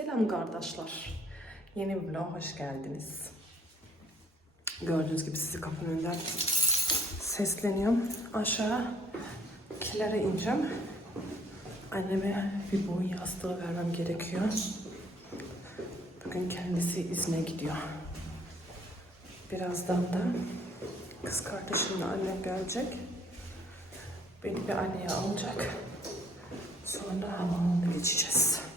Selam kardeşler. Yeni bir vlog hoş geldiniz. Gördüğünüz gibi sizi kapının önünden sesleniyorum. Aşağı kilere ineceğim. Anneme bir boyun yastığı vermem gerekiyor. Bugün kendisi izne gidiyor. Birazdan da kız kardeşimle annem gelecek. Beni bir anneye alacak. Sonra hamamına geçeceğiz.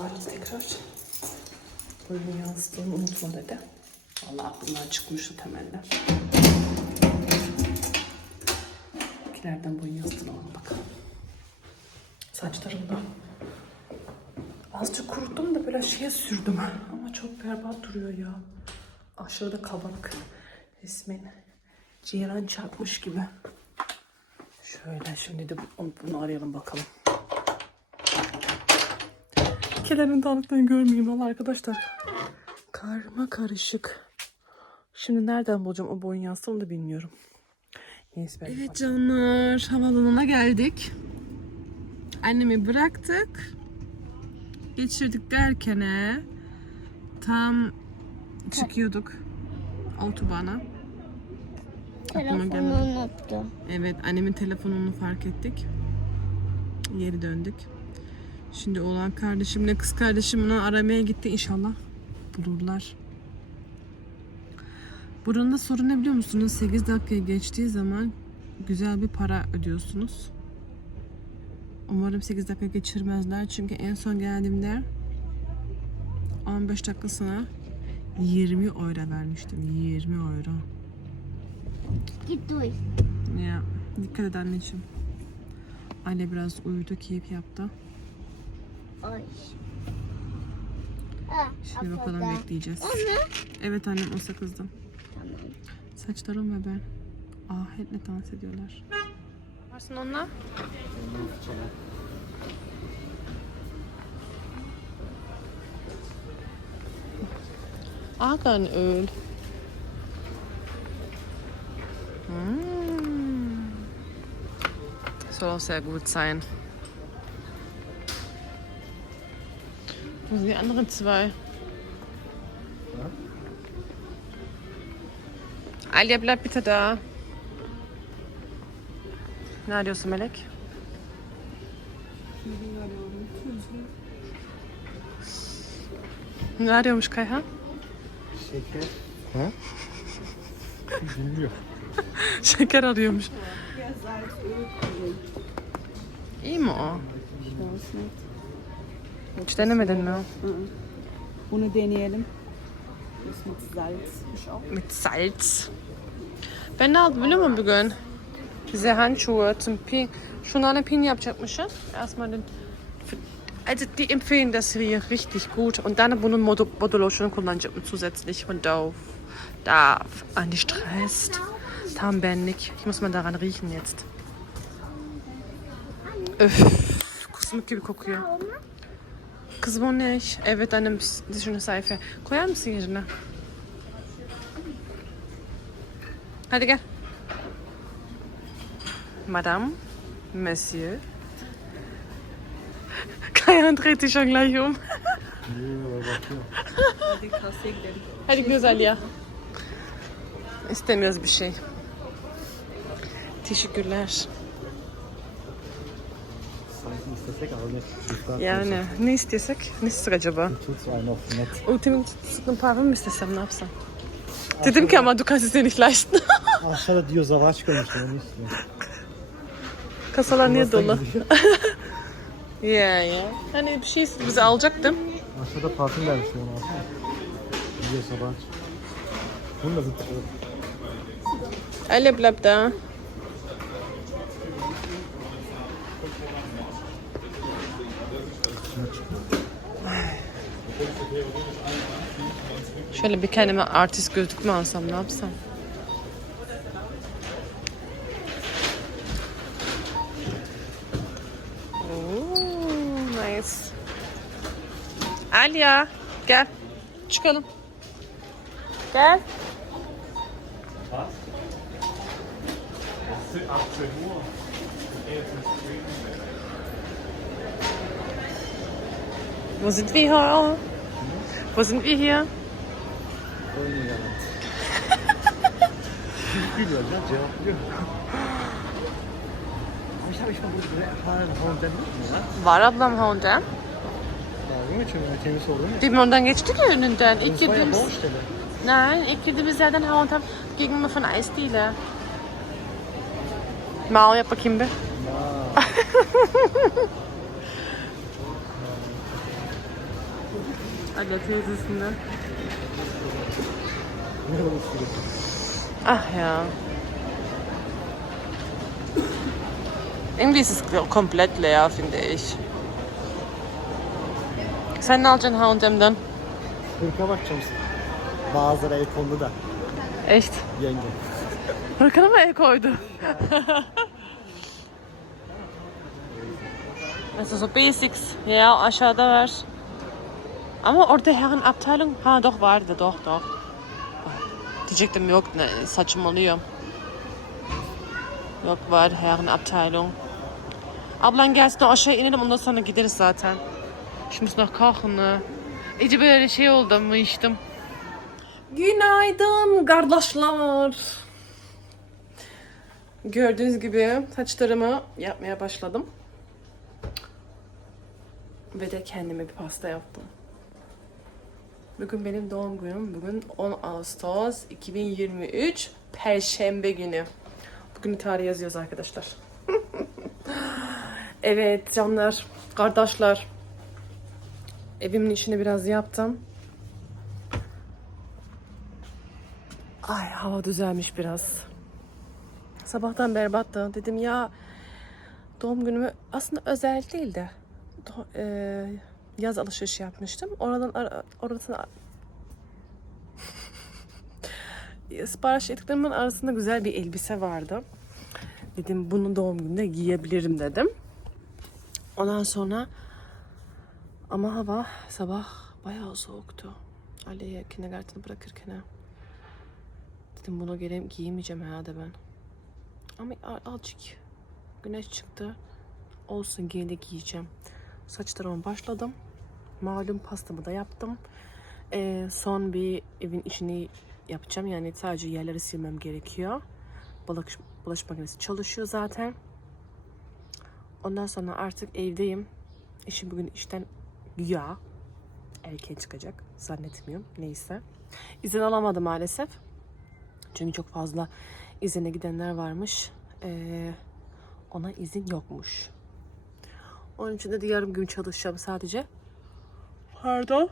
Arada tekrar boyun yastığını unutma dedi. Vallahi aklımdan çıkmıştı temelden. İkilerden boyun yastığını alalım bakalım. Saçlarımda azıcık kuruttum da böyle şeye sürdüm. Ama çok berbat duruyor ya. Aşırı da kabak. Resmen ceyran çarpmış gibi. Şöyle şimdi de bu- bunu arayalım bakalım. Kelerin dağınıklığını görmeyeyim valla arkadaşlar. Karma karışık. Şimdi nereden bulacağım o boyun yastığını da bilmiyorum. Neyse ben Evet canlar havalanına geldik. Annemi bıraktık. Geçirdik derkene tam çıkıyorduk otobana. Telefonu unuttum. Evet annemin telefonunu fark ettik. Geri döndük. Şimdi oğlan kardeşimle kız kardeşim onu aramaya gitti inşallah bulurlar. Buranın da sorun ne biliyor musunuz? 8 dakikaya geçtiği zaman güzel bir para ödüyorsunuz. Umarım 8 dakika geçirmezler. Çünkü en son geldiğimde 15 dakikasına 20 euro vermiştim. 20 euro. Git duy. Ya dikkat et anneciğim. Anne biraz uyudu, keyif yaptı. Ay. Ha, Şimdi bakalım bekleyeceğiz. Anne. Evet annem o sakızdım. Tamam. Saçlarım ve ben ahetle dans ediyorlar. Varsın onunla? Arganöl. Mm. Soll auch sehr gut sein. Wo sind die anderen zwei? Alia bleib bitte da. Arıyorsun Melek? Arıyormuş Kayhan? Şeker. Ha? Bilmiyor. Şeker arıyormuş. İyi mi o? Hiç denemedin mi o? Bunu deneyelim. Das mit Salz. Mit Salz. Ben ne aldım biliyor musun bugün? Bize Handschuhe zum Pin. Şunlarla pin yapacakmışız. Erstmal den also die empfehlen das hier richtig gut. Und dann bunun modu, modulotion kullanacakmış zusätzlich. Und Dove. Darf. Ah, nicht stresst. Tam benlik. Ich muss mal daran riechen jetzt. Öf. Kusmuk gibi kokuyor. Kızım o ne? Evet annem şunu sayfa. Koyar mısın yerine? Hadi gel. Madame, Monsieur. Kayan dreht sich schon gleich um. Hadi kasaya gidelim. Hadi gidiyoruz. İstemiyoruz bir şey. Teşekkürler. İstesek Frage Yani ne istesek? Ne istesek acaba? Ultimate tutun parfüm mü istesem ne yapsam? Dedim ki ama du kannst es dir nicht leisten. Aşağıda diyor Zavaş konuşuyor. Onu istiyor. Kasalar niye dolu? Ya ya. Hani bir şey bize alacaktım. Aşağıda parfüm vermiş ona alsana. Diyor Zavaş. Bunu da bitiriyor. Alle bleibt da. Şöyle bir kendime artist gözlük mü alsam ne yapsam? Oo, nice. Alia gel. Çıkalım. Gel. Wo sind wir hier? Wo sind wir hier? Var ablam H&M. Mi oradan geçtik ya önünden. İlk girdiğimiz... Nein, ilk girdiğimiz yerden H&M gegenüber von Eisdiele. Mal yap bakayım bir. Hadi teyzesinden. Ach ja. Irgendwie ist es komplett leer, finde ich. Sen ne alacaksın H&M'den? Hırka bakacağım. Bazıları el kondu da. Echt? Yenge. Hırkana mı el koydu? So Basics. Ya aşağıda var. Ama orada Herrenabteilung ha doch vardı doch doch. Diyecektim yok ne saçmalıyor. Yok var Herrenabteilung. Ablan gelsin de aşağı inelim ondan sonra gideriz zaten. Muss noch kochen. İyice böyle şey oldum mu içtim. Günaydın kardeşler. Gördüğünüz gibi saçlarımı yapmaya başladım. Ve de kendime bir pasta yaptım. Bugün benim doğum günüm. Bugün 10 Ağustos 2023 Perşembe günü. Bugün tarih yazıyoruz arkadaşlar. evet canlar, kardeşler. Evimin içini biraz yaptım. Ay hava düzelmiş biraz. Sabahtan berbattı. Dedim ya doğum günümü aslında özel değil de e, yaz alışverişi yapmıştım. Oradan oradan sipariş ettiklerimin arasında güzel bir elbise vardı. Dedim bunu doğum gününde giyebilirim dedim. Ondan sonra ama hava sabah bayağı soğuktu. Ali'ye kindergarten'ı bırakırken. Dedim bunu geleyim giyemeyeceğim herhalde ben. Ama azıcık güneş çıktı. Olsun gene giyeceğim. Saçlarıma başladım. Malum pastamı da yaptım. Ee, son bir evin işini yapacağım. Yani sadece yerleri silmem gerekiyor. Bulaşık, bulaşık makinesi çalışıyor zaten. Ondan sonra artık evdeyim. Eşim bugün işten güya erken çıkacak. Zannetmiyorum. Neyse. İzin alamadı maalesef. Çünkü çok fazla izine gidenler varmış. Ee, ona izin yokmuş. Onun için de yarım gün çalışacağım sadece. Pardon.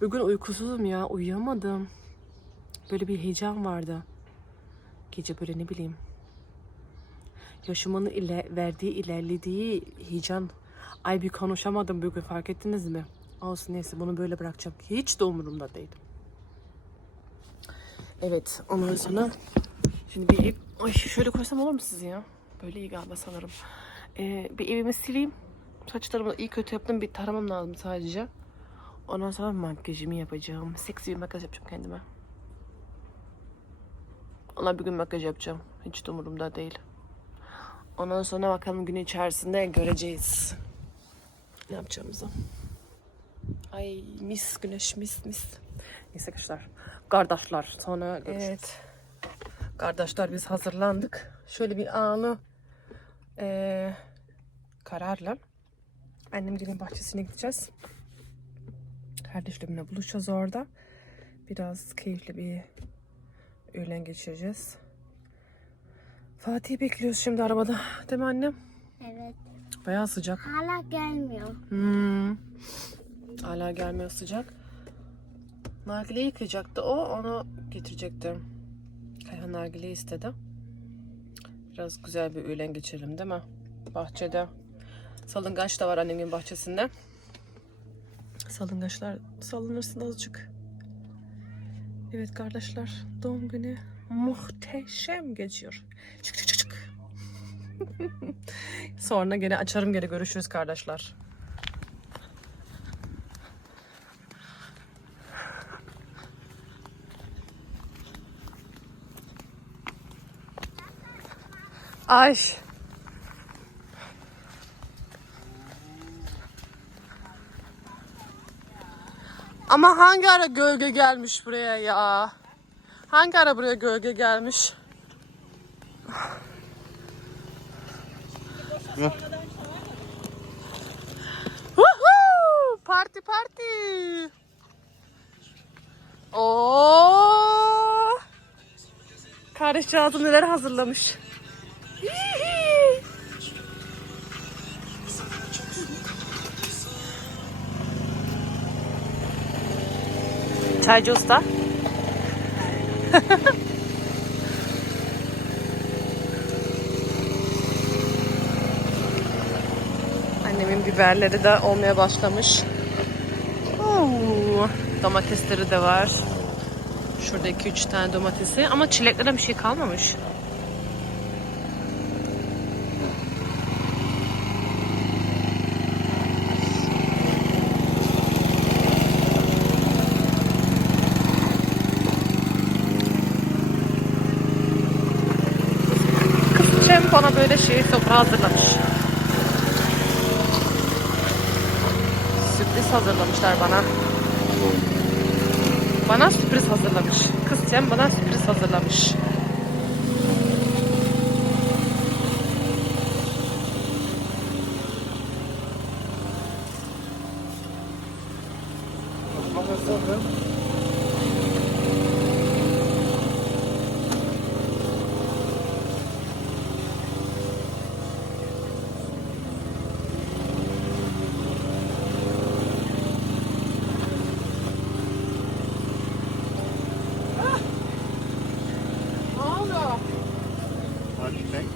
Bugün uykusuzum ya. Uyuyamadım. Böyle bir heyecan vardı. Gece böyle ne bileyim. Yaşımın ile verdiği ilerlediği heyecan. Ay bir konuşamadım bugün fark ettiniz mi? Olsun neyse bunu böyle bırakacağım. Hiç de umurumda değil. Evet ondan sonra şimdi bir. Ay şöyle koysam olur mu siz ya? Böyle iyi galiba sanırım. Ee, bir evimi sileyim. Saçlarımı iyi kötü yaptım. Bir taramam lazım sadece. Ondan sonra makyajımı yapacağım. Seksi bir makyaj yapacağım kendime. Ona bir gün makyaj yapacağım. Hiç de umurumda değil. Ondan sonra bakalım gün içerisinde göreceğiz. Ne yapacağımızı. Ay mis güneş mis mis. Neyse arkadaşlar. Kardeşler sonra görüşürüz. Evet. Kardeşler biz hazırlandık. Şöyle bir anı eee kararla annemlerin bahçesine gideceğiz. Kardeşlerimle buluşacağız orada. Biraz keyifli bir öğlen geçireceğiz. Fatih'i bekliyoruz şimdi arabada. Değil mi annem? Evet. Bayağı sıcak. Hala gelmiyor. Hmm. Hala gelmiyor sıcak. Nargile yıkayacaktı o. Onu getirecektim. Kayhan nargile istedi. Biraz güzel bir öğlen geçirelim değil mi? Bahçede. Salıngaç da var annemin bahçesinde. Salıngaçlar salınırsın azıcık. Evet kardeşler doğum günü muhteşem geçiyor. Çık çık çık çık. Sonra gene açarım gene görüşürüz kardeşler. Ay. Ama hangi ara gölge gelmiş buraya ya? Hangi ara buraya gölge gelmiş? Parti parti. Oo! Kardeşcağızım neler hazırlamış. Çaycı usta. Annemin biberleri de olmaya başlamış. Oo, domatesleri de var. Şurada 2-3 tane domatesi ama çileklere bir şey kalmamış. Kızcem bana böyle şey sofra hazırlamış. Sürpriz hazırlamışlar bana. Bana sürpriz hazırlamış. Kızcem bana sürpriz hazırlamış. Nein,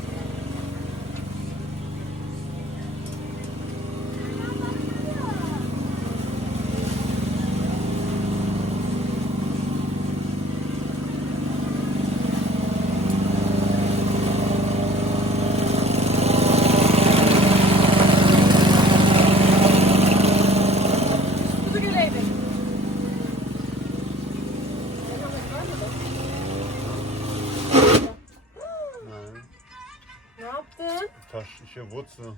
Ne yaptın? Tasch, ich Wurzel.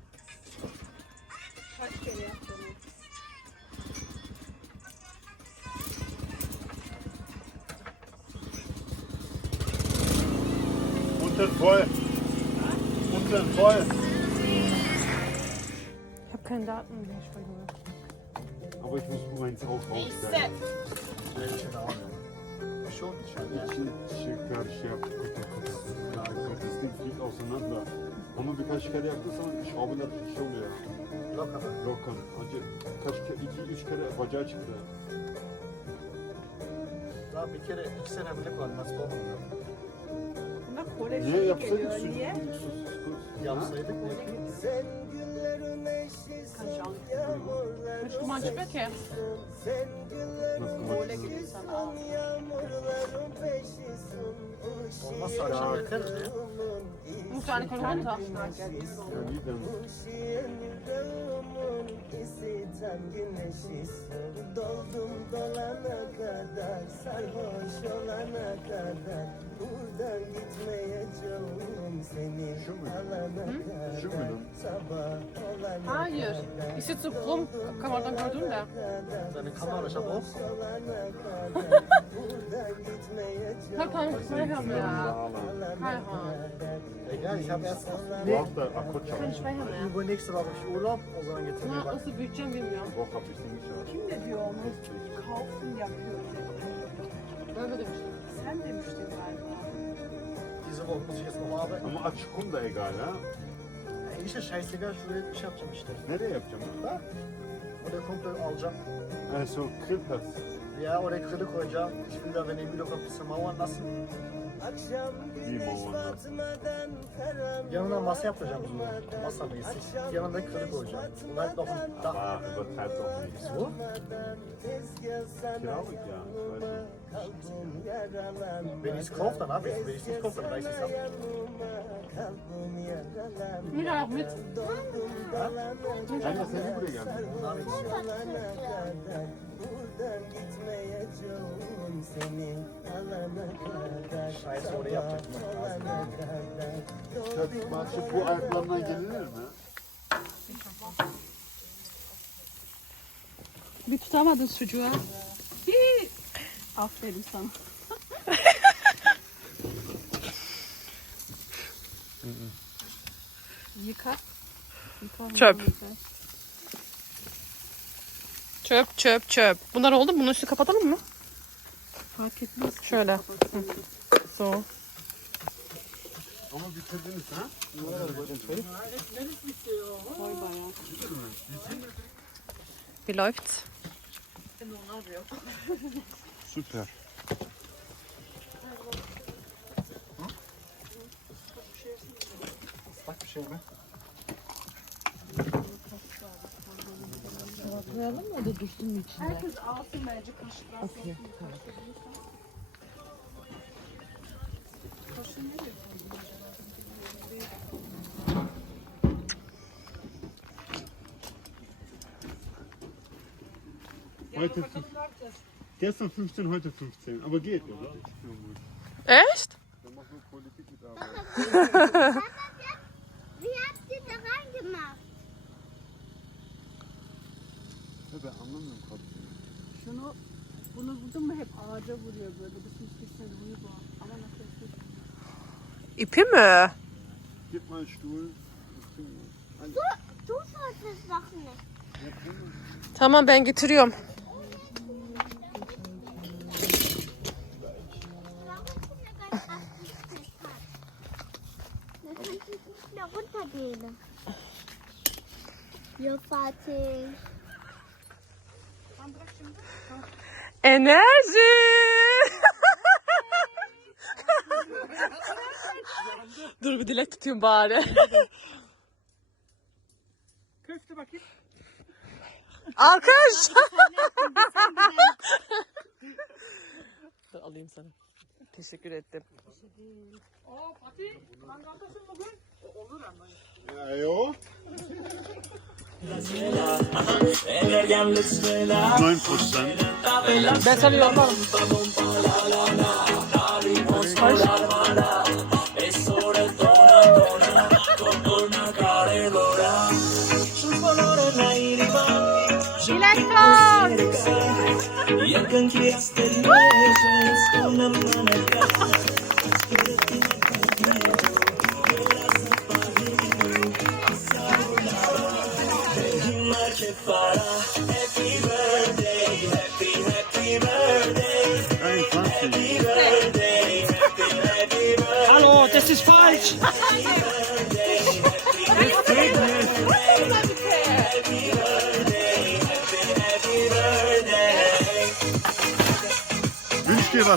Unten voll. Unten voll. Ich habe keine Daten mehr. Ich verliere. Aber ich muss meins auch rausstellen. Schon, schon. İçi şeker şey yap. Ya kafasını fliegt auseinander. Onu birkaç kere yaptıysan şabeler şey oluyor. Locker. Lokan. Acı kaç kere, iki üç kere bacağı çıktı. Daha bir kere iki sene bile. Nasıl olmadı? Buna Kore Niye yapsaydık? geliyor. Niye? Yapsaydık? Willst Stückchen? Nasıl Kore maçı? geliyor sana. Doldum dolana kadar sarhoş olana kadar buradan gitmeyeceğim seni alana kadar Şu muydu? Hayır. Ich. Kann man dann gördün de. Seine Kamera Hör keinen Sprecher mehr. Kein Haar. Egal, ich habe erst hafta Akkoçam. Kein Sprecher mehr. übernächste Woche Urlaub. O zaman getirmeye bak. nasıl büyüteceğim bilmiyorum. Bu hafta işte inşallah. Kim de diyor onu? Kaufen yapıyor. Böyle demiştim. Sen demiştin galiba. Jetzt noch arbeiten. Ama açık kum da egal ha. İşte scheißegal şuraya iş yapacağım işte. Nereye yapacağım? Da. Oraya komple alacağım. En son Kırtas. Ja, oraya kırık koyacağım. Ich will da, wenn ich will, auch akşam güneş batmadan karanlık Yanına masa yapacağım bunu. Masa mıyız? Yanına kırık koyacağım. Bunlar übertreibt doch nicht. So? tezgah sana Kiralık ya. Wenn ich es kaufe, dann habe ich es. Wenn ich es nicht kaufe, dann reiße ich es ab. Kalbim yaralan Mir auch mit. Ben de senin buraya geldim. buradan gitmeyeceğim seni alana kadar Scheiße, oraya yapacaktım. olana kadar Trafik marşı bu ayaklarından gelinir mi? Bir tutamadın sucuğa. Aferin sana. Yıka. Çöp. Çöp çöp çöp. Bunlar oldu mu? Bunun üstünü kapatalım mı? Fark etmez. Şöyle. Hı. So. Ama bitirdiniz ha? Koy bayağı. Wie läuft's? Süper. Bak bir şey mi? Herkes alsın bence kaşıklar. Okay. Heute fünf- Gestern 15, heute 15. Aber geht, oder? Echt? Dann machen wir Politik mit Arbeit. Wie habt ihr da reingemacht? Ja, ben anlamıyorum kadını. Şunu bunu vurdun mu hep ağaca vuruyor böyle. Bu sus gitsen huyu bu. Ama nasıl İpi mi? Gib mal einen Stuhl. Du sollst es doch nicht. Tamam ben getiriyorum. Warum ganz? Dann kannst du es nicht mehr Fatih. Enerji! Dur bir dilek tutayım bari. Köfte bakayım. Alkış! Dur alayım sana. Teşekkür ettim. Oo Fatih. Mangaltasın bugün. Olur ama. Ja, jo. 9%. Ben sana yollarım.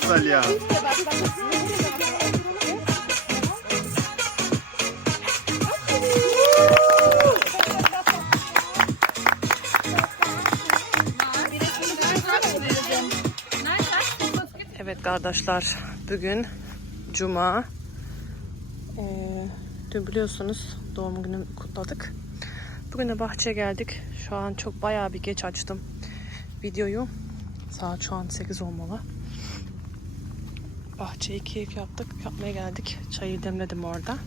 Alia. Evet kardeşler, bugün Cuma. Ee, dün biliyorsunuz doğum günümü kutladık. Bugün de bahçeye geldik. Şu an çok bayağı bir geç açtım videoyu. Saat şu an 8 olmalı. Bahçeyi keyif yaptık. Yapmaya geldik. Çayı demledim orada.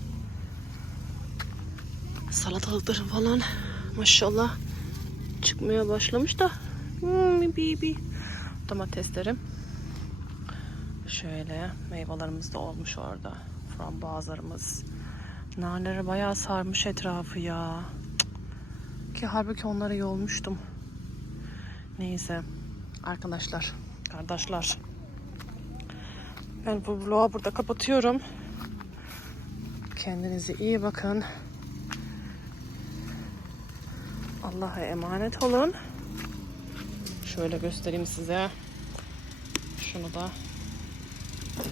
Salatalıkları falan maşallah çıkmaya başlamış da. Hmm, bi bi. Domateslerim. Şöyle meyvelerimiz de olmuş orada. Frambuazlarımız. Naneleri bayağı sarmış etrafı ya. Ki halbuki onları yolmuştum. Neyse. Arkadaşlar, kardeşler. Ben bu vlogu burada kapatıyorum. Kendinize iyi bakın. Allah'a emanet olun. Şöyle göstereyim size. Şunu da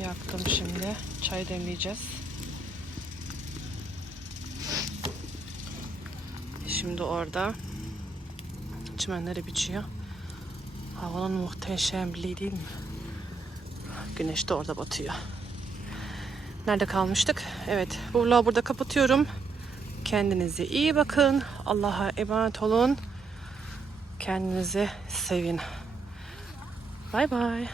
yaktım şimdi. Çay demleyeceğiz. Şimdi orada çimenleri biçiyor. Havanın muhteşemliği değil mi? Güneş de orada batıyor. Nerede kalmıştık? Evet, vlogu burada kapatıyorum. Kendinize iyi bakın. Allah'a emanet olun. Kendinizi sevin. Bye bye.